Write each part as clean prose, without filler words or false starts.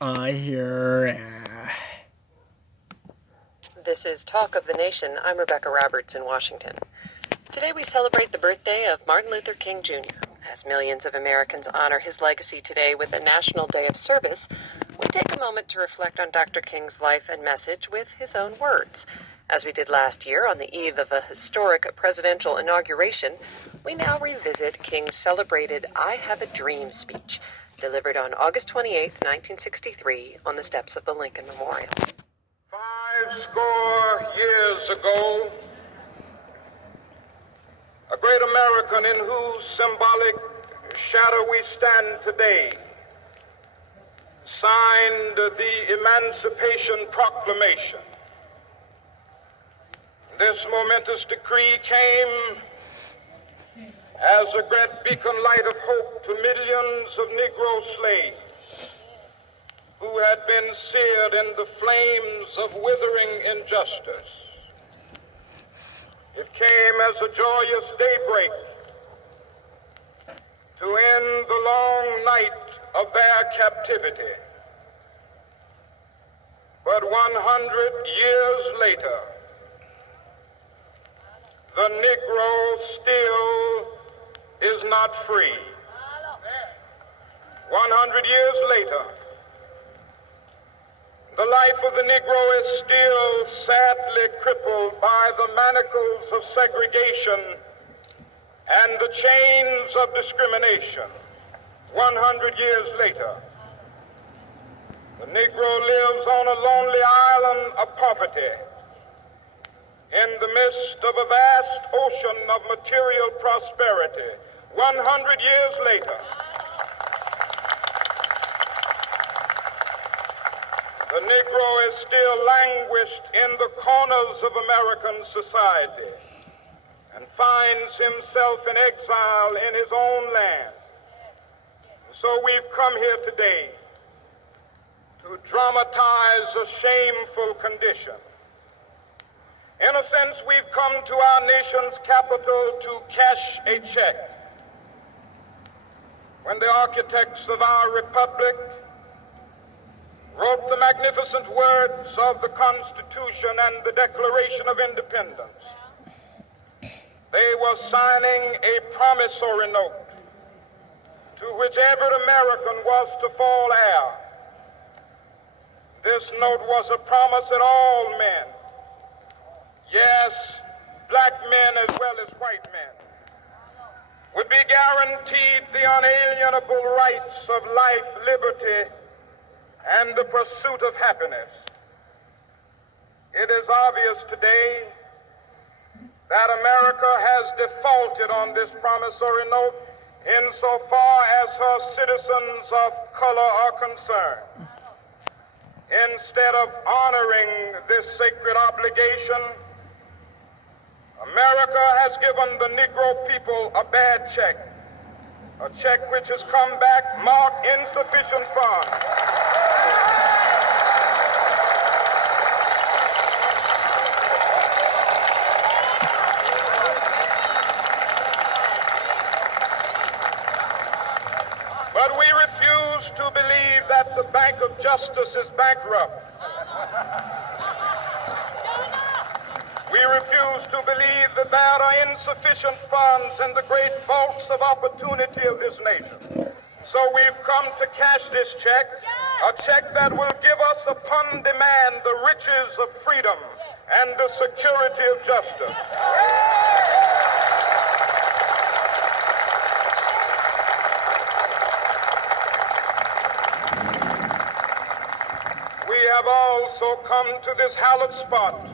I hear. This is Talk of the Nation. I'm Rebecca Roberts in Washington. Today we celebrate the birthday of Martin Luther King Jr. As millions of Americans honor his legacy today with a National Day of Service, we take a moment to reflect on Dr. King's life and message with his own words. As we did last year on the eve of a historic presidential inauguration, we now revisit King's celebrated I Have a Dream speech, delivered on August 28, 1963, on the steps of the Lincoln Memorial. 50 years ago, a great American in whose symbolic shadow we stand today signed the Emancipation Proclamation. This momentous decree came as a great beacon light of hope to millions of Negro slaves who had been seared in the flames of withering injustice. It came as a joyous daybreak to end the long night of their captivity. But 100 years later, the Negro still is not free. 100 years later, the life of the Negro is still sadly crippled by the manacles of segregation and the chains of discrimination. 100 years later, the Negro lives on a lonely island of poverty in the midst of a vast ocean of material prosperity. 100 years later, the Negro is still languished in the corners of American society and finds himself in exile in his own land. So we've come here today to dramatize a shameful condition. In a sense, we've come to our nation's capital to cash a check. When the architects of our republic wrote the magnificent words of the Constitution and the Declaration of Independence, they were signing a promissory note to which every American was to fall heir. This note was a promise that all men, yes, black men as well as white men, would be guaranteed the unalienable rights of life, liberty, and the pursuit of happiness. It is obvious today that America has defaulted on this promissory note insofar as her citizens of color are concerned. Instead of honoring this sacred obligation, America has given the Negro people a bad check, a check which has come back marked insufficient funds. But we refuse to believe that the Bank of Justice is bankrupt. We refuse to believe that there are insufficient funds in the great vaults of opportunity of this nation. So we've come to cash this check, a check that will give us upon demand the riches of freedom and the security of justice. We have also come to this hallowed spot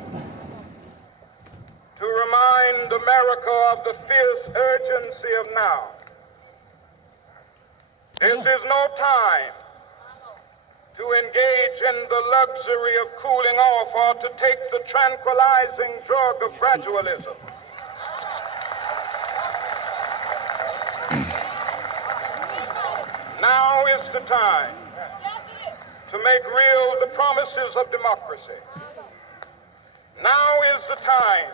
to remind America of the fierce urgency of now. This is no time to engage in the luxury of cooling off or to take the tranquilizing drug of gradualism. Now is the time to make real the promises of democracy. Now is the time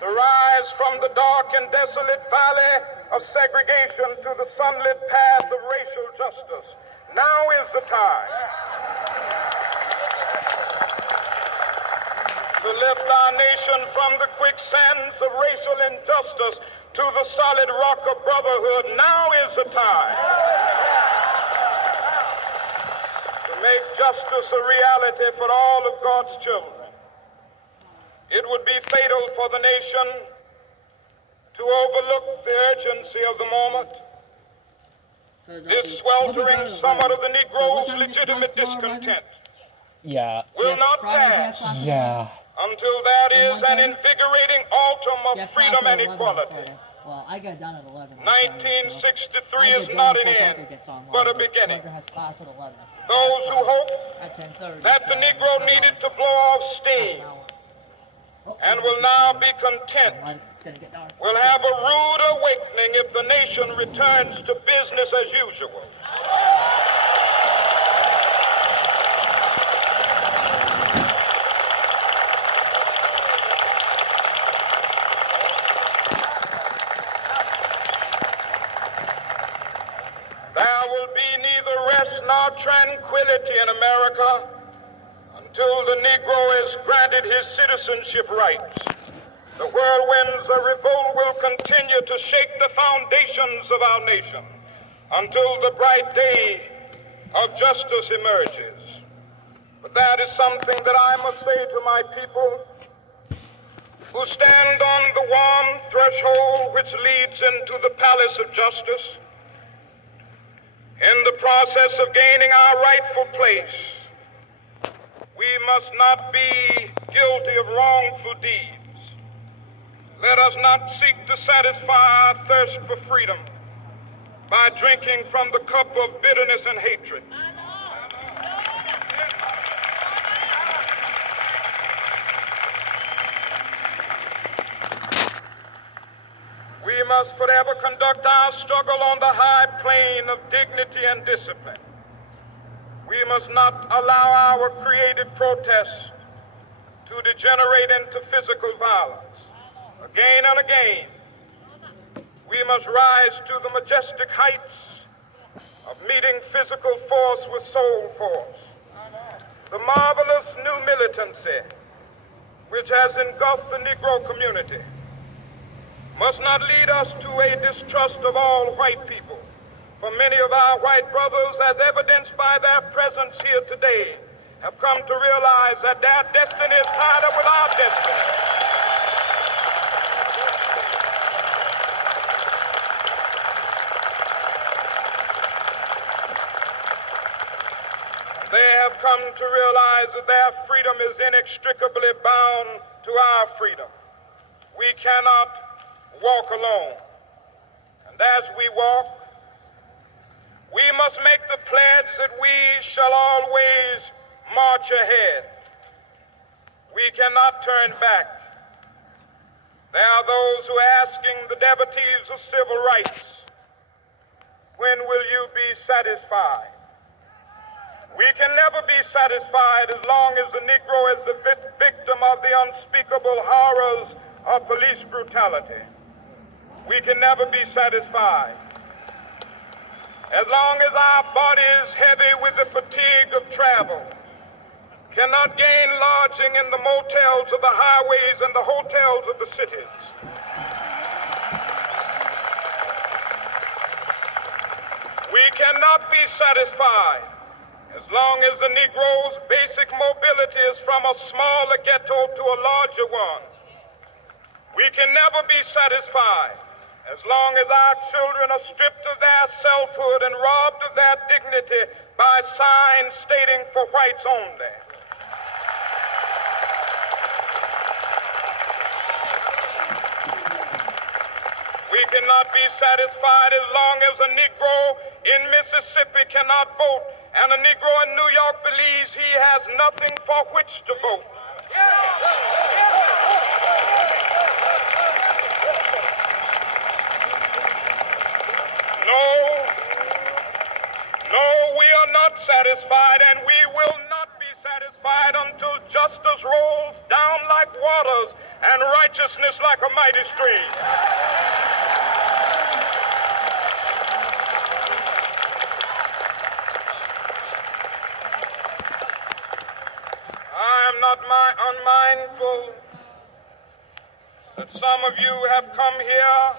to rise from the dark and desolate valley of segregation to the sunlit path of racial justice. Now is the time to lift our nation from the quicksands of racial injustice to the solid rock of brotherhood. Now is the time to make justice a reality for all of God's children. It would be fatal for the nation to overlook the urgency of the moment. This sweltering somewhat of the Negro's legitimate discontent will not pass until that is an invigorating autumn of freedom and equality. Well, I got done at 11. 1963 is not an end, but a beginning. Has class at 11. Those who hope At 10:30. that the Negro needed to blow off steam and will now be content It's gonna get dark. will have a rude awakening if the nation returns to business as usual. There will be neither rest nor tranquility in America until the Negro is granted his citizenship rights. The whirlwinds of revolt will continue to shake the foundations of our nation until the bright day of justice emerges. But that is something that I must say to my people who stand on the warm threshold which leads into the palace of justice. In the process of gaining our rightful place, we must not be guilty of wrongful deeds. Let us not seek to satisfy our thirst for freedom by drinking from the cup of bitterness and hatred. We must forever conduct our struggle on the high plane of dignity and discipline. We must not allow our creative protests to degenerate into physical violence. Again and again, we must rise to the majestic heights of meeting physical force with soul force. The marvelous new militancy which has engulfed the Negro community must not lead us to a distrust of all white people. For many of our white brothers, as evidenced by their presence here today, have come to realize that their destiny is tied up with our destiny. They have come to realize that their freedom is inextricably bound to our freedom. We cannot walk alone. And as we walk, we must make the pledge that we shall always march ahead. We cannot turn back. There are those who are asking the devotees of civil rights, when will you be satisfied? We can never be satisfied as long as the Negro is the victim of the unspeakable horrors of police brutality. We can never be satisfied as long as our bodies, heavy with the fatigue of travel, cannot gain lodging in the motels of the highways and the hotels of the cities. We cannot be satisfied as long as the Negro's basic mobility is from a smaller ghetto to a larger one. We can never be satisfied as long as our children are stripped of their selfhood and robbed of their dignity by signs stating for whites only. We cannot be satisfied as long as a Negro in Mississippi cannot vote and a Negro in New York believes he has nothing for which to vote. No, we are not satisfied, and we will not be satisfied until justice rolls down like waters and righteousness like a mighty stream. I am not unmindful that some of you have come here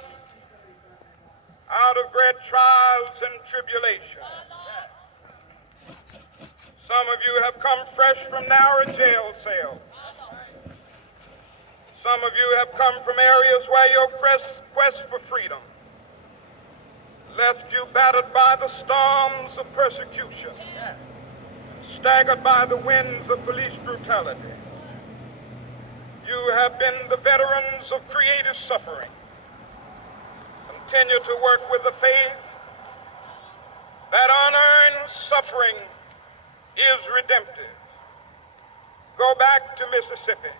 out of great trials and tribulations. Some of you have come fresh from narrow jail cells. Some of you have come from areas where your quest for freedom left you battered by the storms of persecution, staggered by the winds of police brutality. You have been the veterans of creative suffering. Continue to work with the faith that unearned suffering is redemptive. Go back to Mississippi.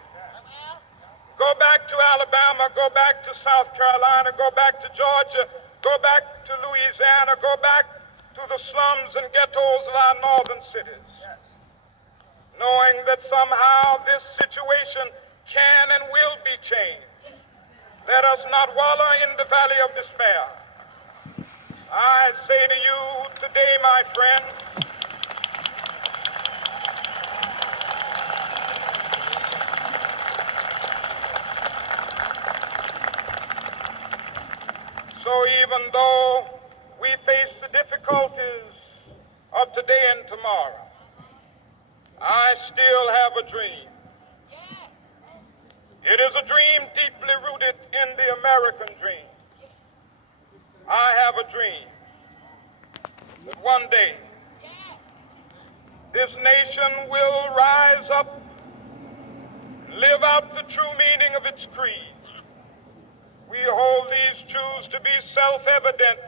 Go back to Alabama. Go back to South Carolina. Go back to Georgia. Go back to Louisiana. Go back to the slums and ghettos of our northern cities. Knowing that somehow this situation can and will be changed. Let us not wallow in the valley of despair. I say to you today, my friend, so even though we face the difficulties of today and tomorrow, I still have a dream. It is a dream deeply rooted in the American dream. I have a dream that one day this nation will rise up, live out the true meaning of its creed. We hold these truths to be self-evident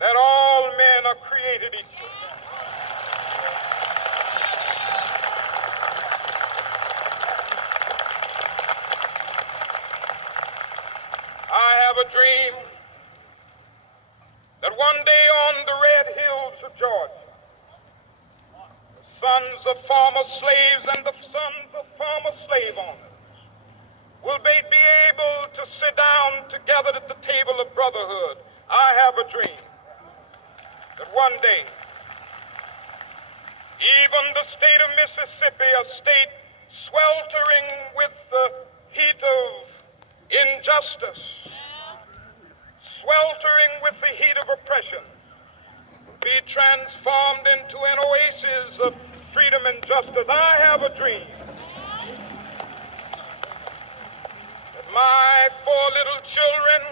that all men are created equal. I have a dream that one day on the red hills of Georgia, the sons of former slaves and the sons of former slave owners will be able to sit down together at the table of brotherhood. I have a dream that one day, even the state of Mississippi, a state sweltering with the heat of injustice, sweltering with the heat of oppression, be transformed into an oasis of freedom and justice. I have a dream that my four little children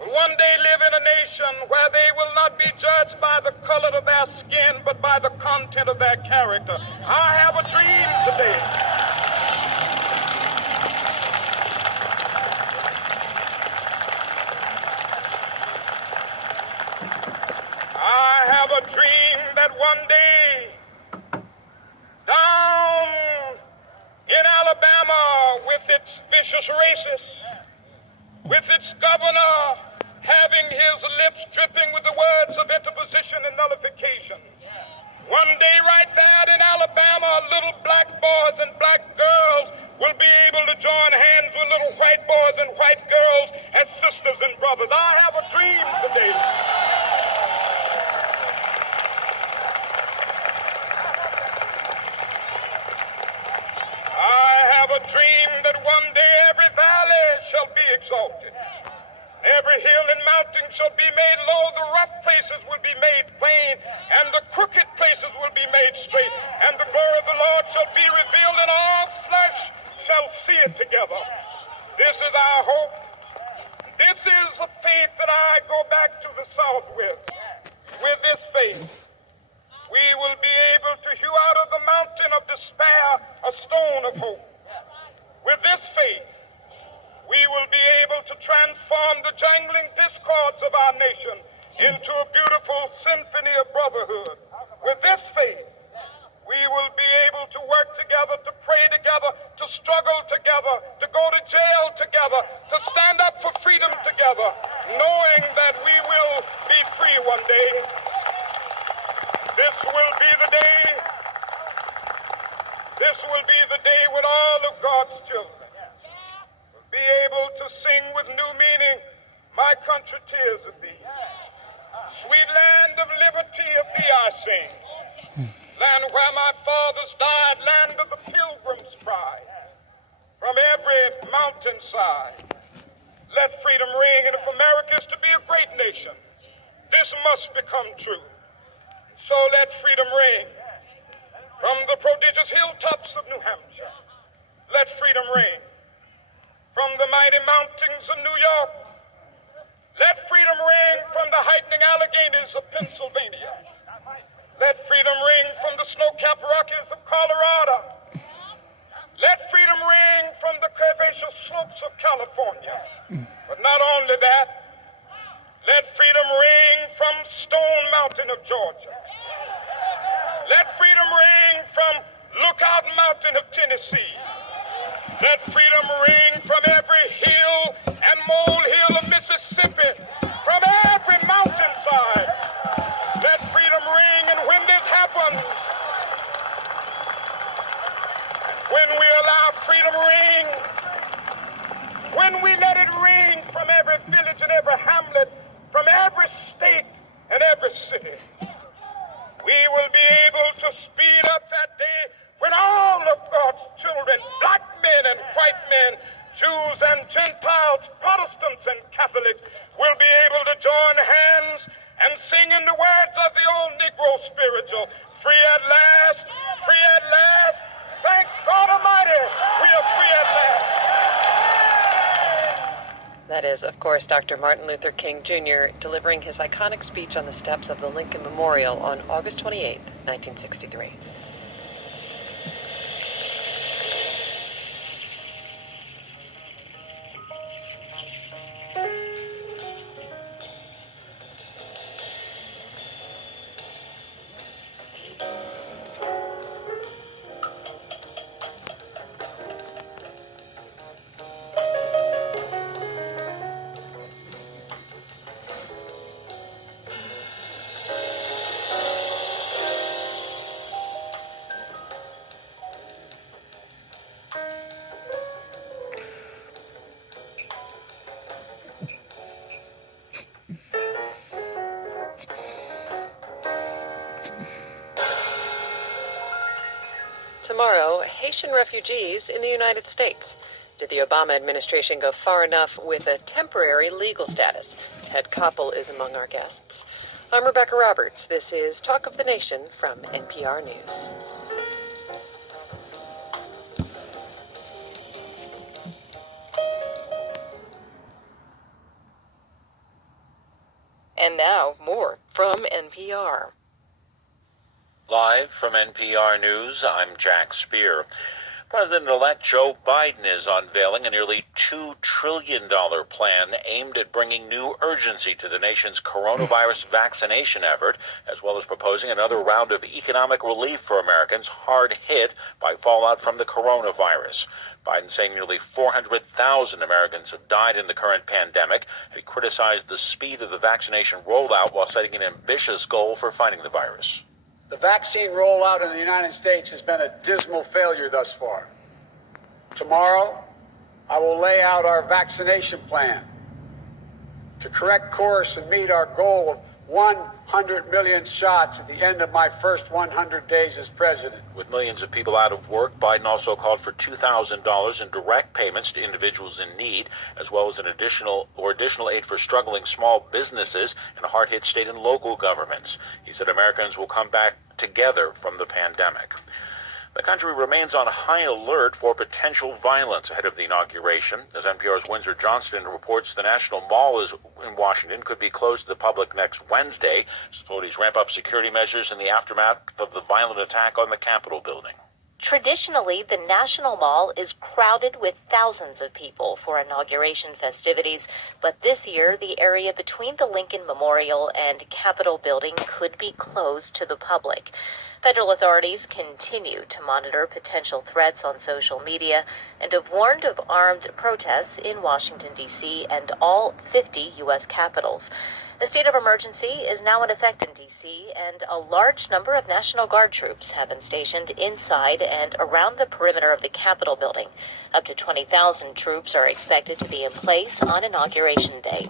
will one day live in a nation where they will not be judged by the color of their skin, but by the content of their character. I have a dream today. I have a dream that one day, down in Alabama, with its vicious racists, with its governor having his lips dripping with the words of interposition and nullification, one day right there in Alabama, little black boys and black girls will be able to join hands with little white boys and white girls as sisters and brothers. I have a dream today. A dream that one day every valley shall be exalted, every hill and mountain shall be made low, the rough places will be made plain, and the crooked places will be made straight, and the glory of the Lord shall be revealed, and all flesh shall see it together. This is our hope. This is a faith that I go back to the South with. With this faith, we will be able to hew out of the mountain of despair a stone of hope. With this faith, we will be able to transform the jangling discords of our nation into a beautiful symphony of brotherhood. With this faith, we will be able to work together, to pray together, to struggle together, to go to jail together, to stand up for freedom together, knowing that we will be free one day. This will be the day. This will be the day when all of God's children will be able to sing with new meaning, "My country, tears of thee. Sweet land of liberty, of thee I sing. Land where my fathers died, land of the every mountainside. Let freedom ring, and if America is to be a great nation, this must become true. So let freedom ring from the prodigious hilltops of New Hampshire. Let freedom ring from the mighty mountains of New York. Let freedom ring from the heightening Alleghenies of Pennsylvania. Let freedom ring from the snow-capped Rockies of Colorado. Let freedom ring from the curvaceous slopes of California. But not only that, let freedom ring from Stone Mountain of Georgia. Let freedom ring from Lookout Mountain of Tennessee. Let freedom ring from every hill and molehill of Mississippi, from every mountainside. Let freedom ring, and when this happens, when we allow freedom ring, when we let it ring from every village and every hamlet, from every state and every city, we will be able to speed up that day when all of God's children, black men and white men, Jews and Gentiles, Protestants and Catholics, will be able to join hands and sing in the words of the old Negro spiritual, free at last, free at last. Thank God Almighty, we are free at last. That is, of course, Dr. Martin Luther King Jr. delivering his iconic speech on the steps of the Lincoln Memorial on August 28, 1963. Tomorrow, Haitian refugees in the United States. Did the Obama administration go far enough with a temporary legal status? Ted Koppel is among our guests. I'm Rebecca Roberts. This is Talk of the Nation from NPR News. And now, more from NPR. Live from NPR News, I'm Jack Speer. President-elect Joe Biden is unveiling a nearly $2 trillion plan aimed at bringing new urgency to the nation's coronavirus vaccination effort, as well as proposing another round of economic relief for Americans hard hit by fallout from the coronavirus. Biden saying nearly 400,000 Americans have died in the current pandemic, and he criticized the speed of the vaccination rollout while setting an ambitious goal for fighting the virus. The vaccine rollout in the United States has been a dismal failure thus far. Tomorrow, I will lay out our vaccination plan to correct course and meet our goal of 100 million shots at the end of my first 100 days as president. With millions of people out of work, Biden also called for $2,000 in direct payments to individuals in need, as well as additional aid for struggling small businesses in a hard-hit state and local governments. He said Americans will come back together from the pandemic. The country remains on high alert for potential violence ahead of the inauguration. As NPR's Windsor Johnston reports, the National Mall in Washington could be closed to the public next Wednesday as authorities ramp up security measures in the aftermath of the violent attack on the Capitol building. Traditionally, the National Mall is crowded with thousands of people for inauguration festivities, but this year, the area between the Lincoln Memorial and Capitol building could be closed to the public. Federal authorities continue to monitor potential threats on social media and have warned of armed protests in Washington, D.C. and all 50 U.S. capitals. A state of emergency is now in effect in D.C., and a large number of National Guard troops have been stationed inside and around the perimeter of the Capitol building. Up to 20,000 troops are expected to be in place on Inauguration Day.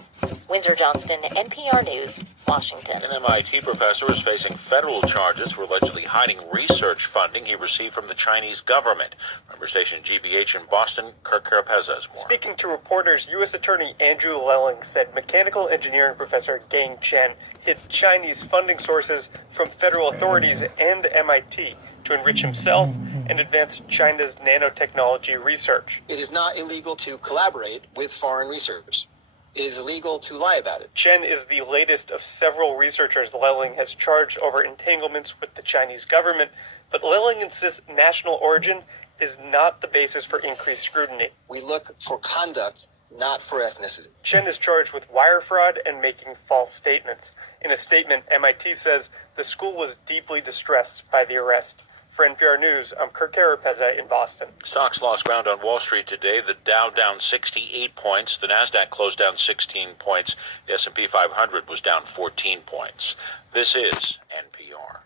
Windsor Johnston, NPR News, Washington. An MIT professor is facing federal charges for allegedly hiding research funding he received from the Chinese government. Member station GBH in Boston, Kirk Carapeza has more. Speaking to reporters, U.S. Attorney Andrew Lelling said mechanical engineering professor Gang Chen hid Chinese funding sources from federal authorities and MIT to enrich himself and advance China's nanotechnology research. It is not illegal to collaborate with foreign researchers. It is illegal to lie about it. Chen is the latest of several researchers Lelling has charged over entanglements with the Chinese government, but Lelling insists national origin is not the basis for increased scrutiny. We look for conduct, not for ethnicity. Chen is charged with wire fraud and making false statements. In a statement, MIT says the school was deeply distressed by the arrest. For NPR News, I'm Kirk Carapeza in Boston. Stocks lost ground on Wall Street today. The Dow down 68 points. The Nasdaq closed down 16 points. The S&P 500 was down 14 points. This is NPR.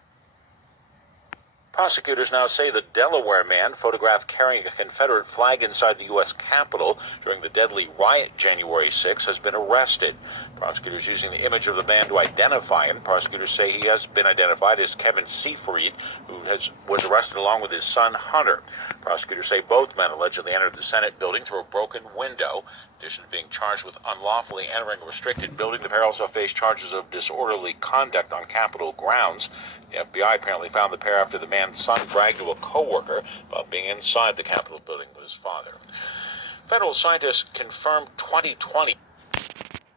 Prosecutors now say the Delaware man photographed carrying a Confederate flag inside the U.S. Capitol during the deadly riot January 6 has been arrested. Prosecutors using the image of the man to identify him. Prosecutors say he has been identified as Kevin Seafried, who was arrested along with his son Hunter. Prosecutors say both men allegedly entered the Senate building through a broken window. In addition to being charged with unlawfully entering a restricted building, the pair also face charges of disorderly conduct on Capitol grounds. The FBI apparently found the pair after the man's son bragged to a co-worker about being inside the Capitol building with his father. Federal scientists confirmed 2020